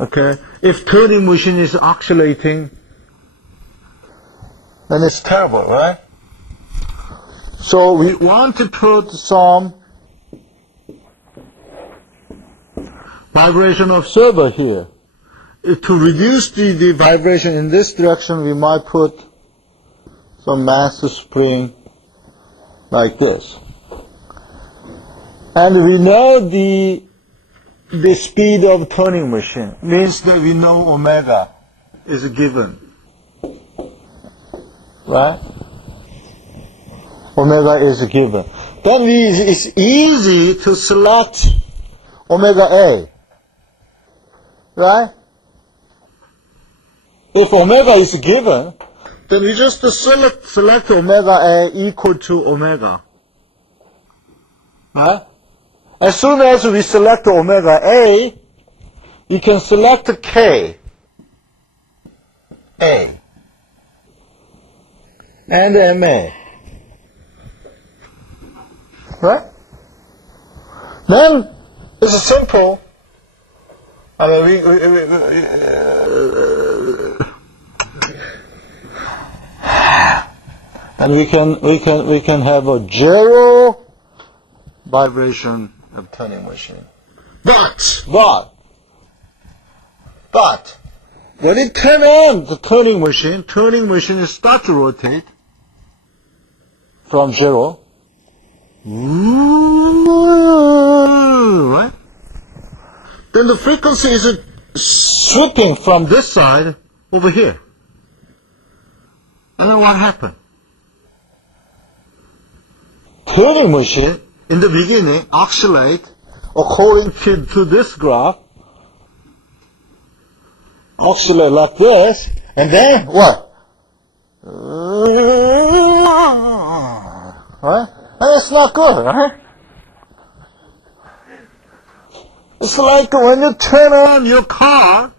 Okay? If turning machine is oscillating, then it's terrible, right? So we want to put some vibration observer here. To reduce the vibration in this direction, we might put some master spring like this. And we know the speed of turning machine. Means that we know omega is given. Right? Omega is given. Then it's easy to select omega A. Right? If omega is given, then we just select omega A equal to omega. Right? As soon as we select omega A, we can select K, A, and MA. Right? Then it's simple. I mean, and we can have a zero vibration of turning machine. But when it turn on the turning machine starts to rotate from zero. Right? Then the frequency is sweeping from this side over here. And then what happened? Turning machine in the beginning oscillate according to this graph. Oscillate like this, and then what? Right? And it's not good, right? It's like when you turn on your car,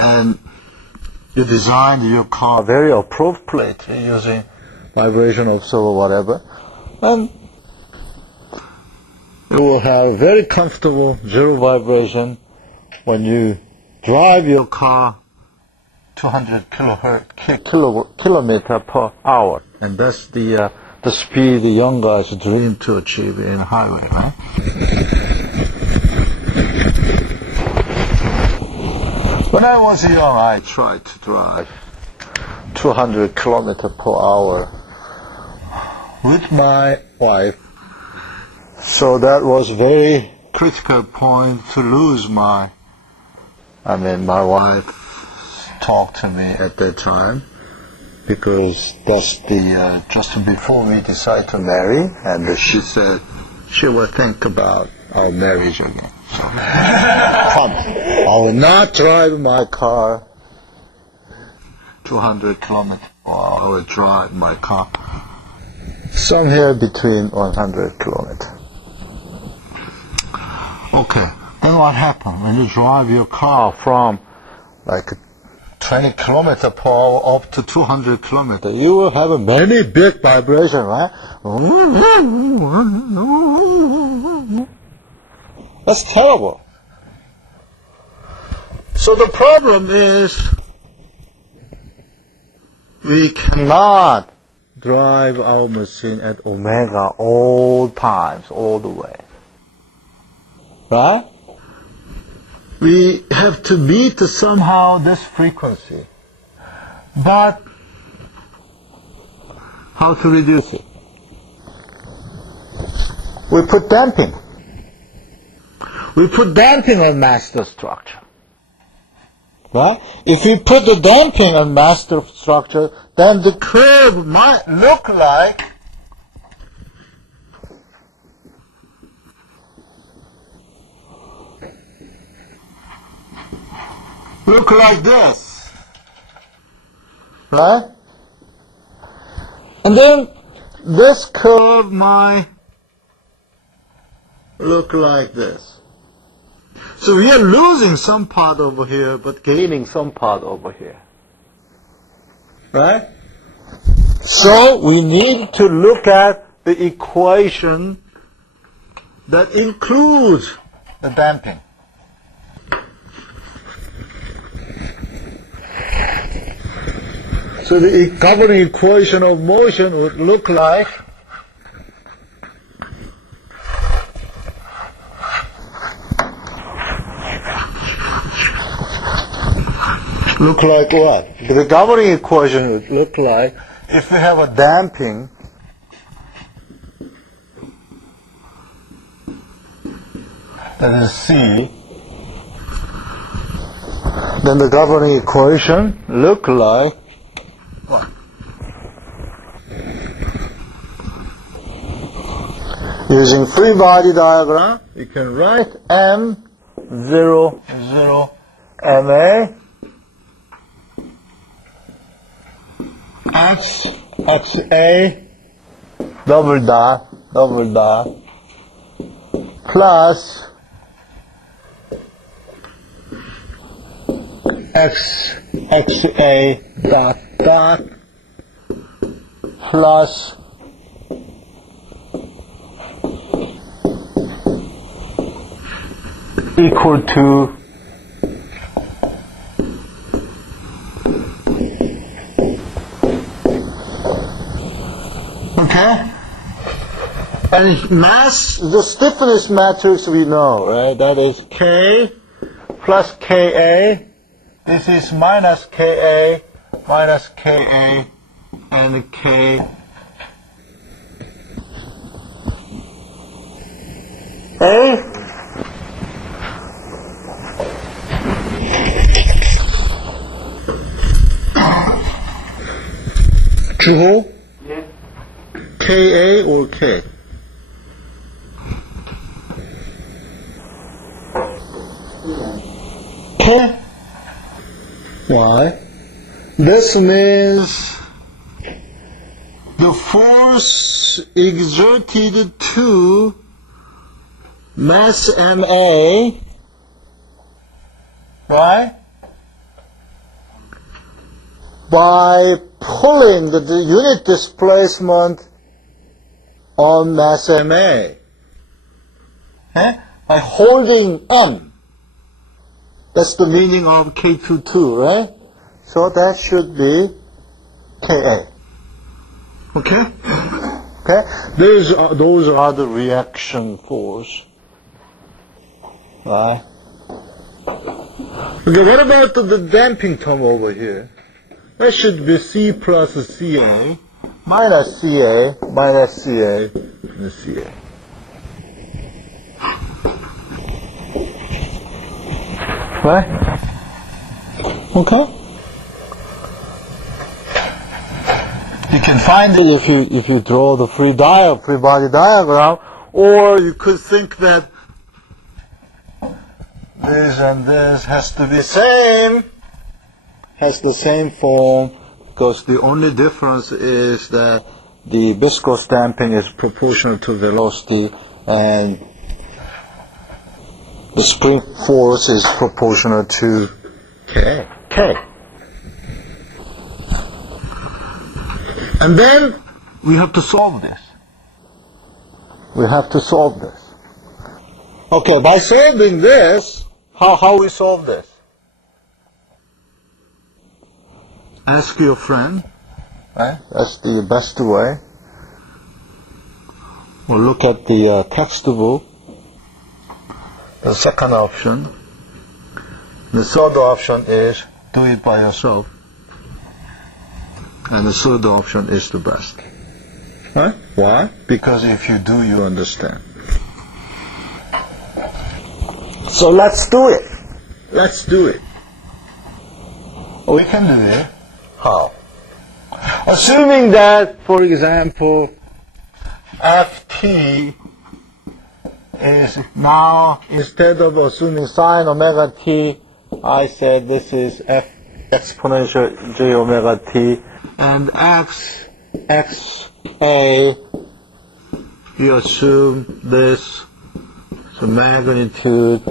and you designed your car very appropriately using vibration observer, whatever, and you will have very comfortable zero vibration when you drive your car 200 kilometer per hour, and that's the speed the young guys dream to achieve in a highway, right? When I was young, I tried to drive 200 kilometer per hour with my wife. So that was very critical point to lose my wife talked to me at that time, because that's just before we decided to marry, and she said she will think about our marriage again. So, I will not drive my car 200 kilometers per hour. I will drive my car somewhere between 100 kilometers. Okay, then what happened? When you drive your car from like 20 kilometers per hour up to 200 kilometers, you will have a very big vibration, right? That's terrible. So the problem is we cannot drive our machine at omega all times, all the way. Right? We have to meet somehow this frequency. But how to reduce it? We put damping. We put damping on master structure. Right? If we put the damping on master structure, then the curve might look like this. Right? And then this curve might look like this. So we are losing some part over here, but gaining some part over here. Right? So we need to look at the equation that includes the damping. So the governing equation of motion would look like what? The governing equation would look like, if we have a damping, that is C, then the governing equation look like what? Using free body diagram, we can write M0, 0, MA, XA, double dot, plus XA dot dot plus equal to okay, and mass, the stiffness matrix we know, right? That is K plus Ka. This is minus Ka, and K. A. 주호? Yeah. Ka or K? K? Why? This means the force exerted to mass MA, right? By pulling the unit displacement on mass MA. By holding M. That's the meaning of K22, right? So that should be Ka. Okay? Okay? Those are the reaction force. Right? Okay, what about the damping term over here? That should be C plus Ca minus Ca minus Ca and Ca. Right? Okay? You can find it if you draw the free body diagram, or you could think that this and this has to be same, has the same form, because the only difference is that the viscous damping is proportional to velocity and the spring force is proportional to K. And then we have to solve this. Okay, by solving this, how we solve this? Ask your friend, right? That's the best way. Or look at the textbook. The second option. The third option is do it by yourself. And the third option is the best. Right? Why? Because if you do, you understand. So let's do it. We can do it. How? Assuming that, for example, Ft is now, instead of assuming sine omega t, I said this is f exponential j omega t, and xa, we assume this, so magnitude